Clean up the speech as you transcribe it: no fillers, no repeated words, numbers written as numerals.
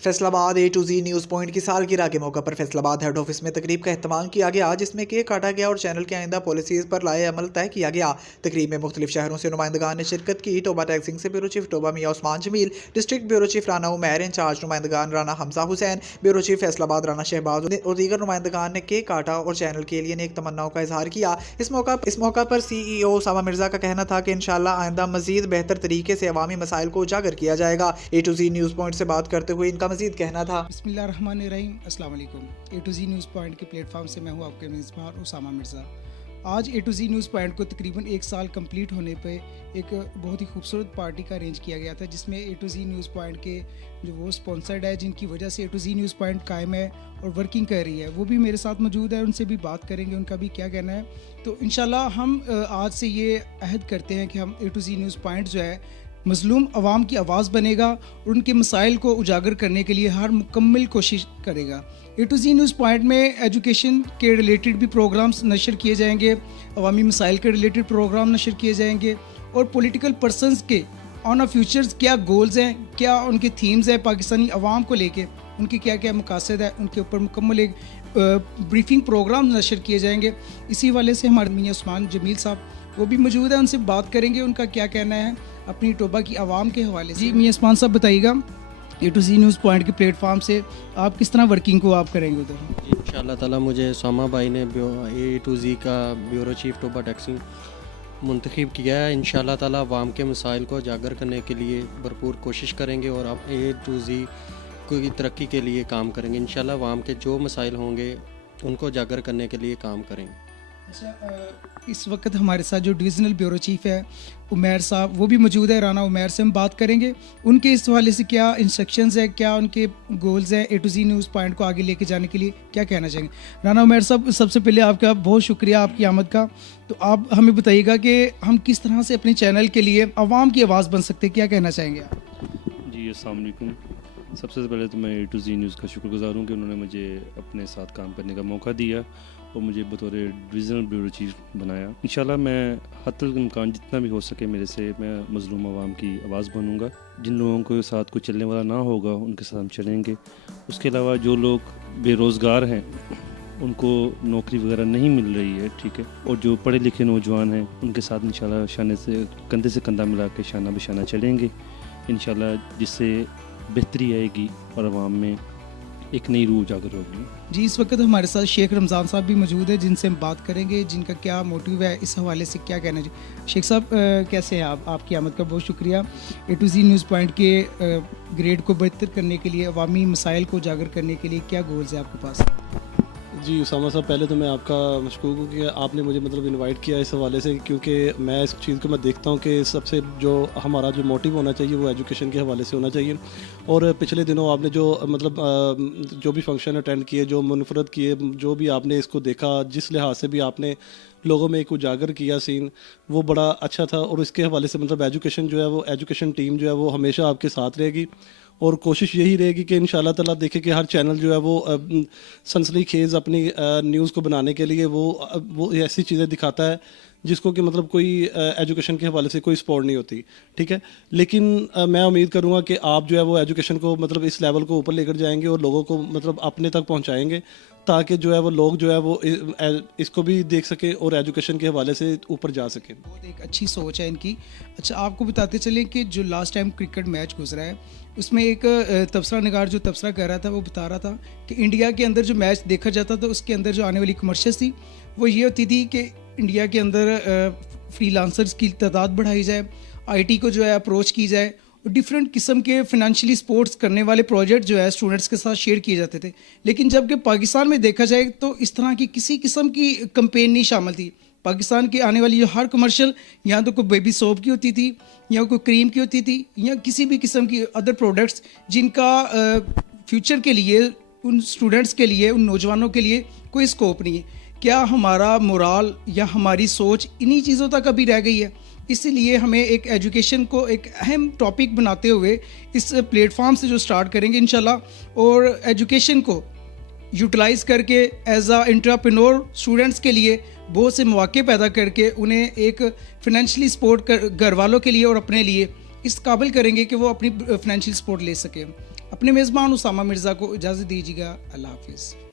Faisalabad A to Z news point की सालगिरह के मौके पर फैसलाबाद हेड ऑफिस में तकरीब का एहतमाम किया गया, जिसमें केक काटा गया और चैनल के आइंदा पॉलिसीज़ पर लाइहः अमल तय किया गया। तकरीब में मुख्तलिफ शहरों से नुमाइंदगान ने शिरकत की। टोबा टैक्सिंग से bureau chief Toba Mian Usman Jamil, district bureau chief Rana Umair, in charge नुमाइंदगान राना हमजा हुसैन, ब्यूरो चीफ फैसलाबाद राना शहबाज और दीगर नुमाइंदगान ने केक काटा और चैनल के लिए नेक तमन्नाओं का इजहार किया। इस मौका पर CEO सामा मिर्जा का कहना था कि इंशाअल्लाह आइंदा मजीद बेहतर तरीके से अवामी मसाइल को उजागर किया जाएगा। A to Z news point से बात करते हुए इनका मजीद कहना था। बिस्मिल्लाहिर्रहमानिर्रहीम, अस्सलाम वालेकुम। A to Z news point के प्लेटफॉर्म से मैं हूँ आपके मेज़बान सामा मिर्ज़ा। आज A to Z news point को तकरीबन 1 साल कंप्लीट होने पे एक बहुत ही खूबसूरत पार्टी का अरेंज किया गया था, जिसमें A to Z news point के जो वो स्पॉन्सर्ड है, जिनकी वजह से A to Z news point कायम है और वर्किंग कर रही है, वो भी मेरे साथ मौजूद है। उनसे भी बात करेंगे, उनका भी क्या कहना है। तो इंशाल्लाह हम आज से ये अहद करते हैं कि हम A to Z news point जो है मज़लूम अवाम की आवाज़ बनेगा और उनके मसाइल को उजागर करने के लिए हर मुकम्मल कोशिश करेगा। A to Z news point में एजुकेशन के रिलेटेड भी प्रोग्राम्स नशर किए जाएंगे, अवामी मसाइल के रिलेटेड प्रोग्राम नशर किए जाएंगे और पॉलिटिकल पर्सनस के ऑन अ फ्यूचर्स क्या गोल्स हैं, क्या उनके थीम्स हैं, पाकिस्तानी अवाम को लेके उनके क्या क्या मकासद है, उनके ऊपर मुकम्मल एक ब्रीफिंग प्रोग्राम नशर किए जाएंगे। इसी वाले से हमारे मियां उस्मान जमील साहब वो भी मौजूद है, उनसे बात करेंगे, उनका क्या कहना है अपनी टोबा की आवाम के हवाले से। जी मियां उस्मान साहब बताइएगा, A to Z news point के प्लेटफॉर्म से आप किस तरह वर्किंग को आप करेंगे उधर? इंशाअल्लाह ताला मुझे सामा भाई ने A to Z का ब्यूरो चीफ टोबा टैक्सिंग मुंतखब किया है। इंशाअल्लाह ताला अवाम के मसाइल को उजागर करने के लिए भरपूर कोशिश करेंगे और आप A to Z की तरक्की के लिए काम करेंगे। इंशाअल्लाह अवाम के जो मसाइल होंगे उनको उजागर करने के लिए काम करेंगे। अच्छा, इस वक्त हमारे साथ जो डिविज़नल ब्यूरो चीफ है उमैर साहब, वो भी मौजूद है। राना उमैर से हम बात करेंगे, उनके इस हवाले से क्या इंस्ट्रक्शंस है, क्या उनके गोल्स हैं A to Z news point को आगे लेके जाने के लिए, क्या कहना चाहेंगे। राना उमैर साहब, सबसे पहले आपका बहुत शुक्रिया आपकी आमद का। तो आप हमें बताइएगा कि हम किस तरह से अपने चैनल के लिए आवाम की आवाज़ बन सकते हैं, क्या कहना चाहेंगे आप? जी अस्सलाम वालेकुम। सबसे पहले तो मैं A to Z न्यूज़ का शुक्रगुज़ार हूँ कि उन्होंने मुझे अपने साथ काम करने का मौका दिया और मुझे बतौर डिविज़नल ब्यूरो चीफ बनाया। इंशाल्लाह मैं हत्तल इम्कान जितना भी हो सके मेरे से मैं मज़लूम आवाम की आवाज़ बनूँगा। जिन लोगों के साथ कोई चलने वाला ना होगा उनके साथ हम चलेंगे। उसके अलावा जो लोग बेरोज़गार हैं, उनको नौकरी वगैरह नहीं मिल रही है, ठीक है, और जो पढ़े लिखे नौजवान हैं उनके साथ इंशाल्लाह शाने से कंधा मिला के शाना बिशाना चलेंगे इंशाल्लाह, जिससे बेहतरी आएगी और आवाम में एक नई रूह उजागर होगी। जी, इस वक्त हमारे साथ शेख रमज़ान साहब भी मौजूद है, जिनसे हम बात करेंगे, जिनका क्या मोटिव है इस हवाले से, क्या कहना चाहिए। शेख साहब कैसे हैं आप? आपकी आमद का बहुत शुक्रिया। A to Z news point के ग्रेड को बेहतर करने के लिए, अवामी मसाइल को उजागर करने के लिए क्या गोल्स है आपके पास? जी उसामा साहब, पहले तो मैं आपका मशकूर हूँ कि आपने मुझे मतलब इनवाइट किया इस हवाले से, क्योंकि मैं इस चीज़ को मैं देखता हूँ कि सबसे जो हमारा जो मोटिव होना चाहिए वो एजुकेशन के हवाले से होना चाहिए। और पिछले दिनों आपने जो मतलब जो भी फंक्शन अटेंड किए, जो मुनफरद किए, जो भी आपने इसको देखा, जिस लिहाज से भी आपने लोगों में एक उजागर किया सीन, वो बड़ा अच्छा था। और इसके हवाले से मतलब एजुकेशन जो है वो एजुकेशन टीम जो है वो हमेशा आपके साथ रहेगी और कोशिश यही रहेगी कि इंशाल्लाह ताला देखें कि हर चैनल जो है वो सनसनीखेज़ अपनी न्यूज़ को बनाने के लिए वो ऐसी चीज़ें दिखाता है जिसको कि मतलब कोई एजुकेशन के हवाले से कोई सपोर्ट नहीं होती, ठीक है। लेकिन मैं उम्मीद करूँगा कि आप जो है वो एजुकेशन को मतलब इस लेवल को ऊपर लेकर जाएंगे और लोगों को मतलब अपने तक पहुँचाएँगे, ताकि जो है वो लोग जो है वो इसको भी देख सकें और एजुकेशन के हवाले से ऊपर जा सकें। बहुत एक अच्छी सोच है इनकी। अच्छा, आपको बताते चलें कि जो लास्ट टाइम क्रिकेट मैच गुजरा है, उसमें एक तबसरा निगार जो तबसरा कर रहा था, वो बता रहा था कि इंडिया के अंदर जो मैच देखा जाता था, उसके अंदर जो आने वाली कमर्शियल्स थी वो ये होती थी कि इंडिया के अंदर फ्रीलांसर्स की तादाद बढ़ाई जाए, IT को जो है अप्रोच की जाए और डिफरेंट किस्म के फिनेंशियली सपोर्ट्स करने वाले प्रोजेक्ट जो है स्टूडेंट्स के साथ शेयर किए जाते थे। लेकिन जबकि पाकिस्तान में देखा जाए तो इस तरह की किसी किस्म की कंपेन नहीं शामिल थी। पाकिस्तान की आने वाली जो हर कमर्शियल या तो कोई बेबी सोप की होती थी, या कोई क्रीम की होती थी, या किसी भी किस्म की अदर प्रोडक्ट्स जिनका फ्यूचर के लिए, उन स्टूडेंट्स के लिए, उन नौजवानों के लिए कोई स्कोप नहीं है। क्या हमारा मोराल या हमारी सोच इन्हीं चीज़ों तक अभी रह गई है? इसीलिए हमें एक एजुकेशन को एक अहम टॉपिक बनाते हुए इस प्लेटफॉर्म से जो स्टार्ट करेंगे इंशाल्लाह, और एजुकेशन को यूटिलाइज़ करके एज आ एंटरप्रेन्योर स्टूडेंट्स के लिए बहुत से मौके पैदा करके उन्हें एक फिनेंशियली सपोर्ट घर वालों के लिए और अपने लिए इस काबिल करेंगे कि वो अपनी फाइनेंशियल सपोर्ट ले सकें। अपने मेज़बान उसामा मिर्ज़ा को इजाज़त दीजिएगा। अल्लाह हाफिज़।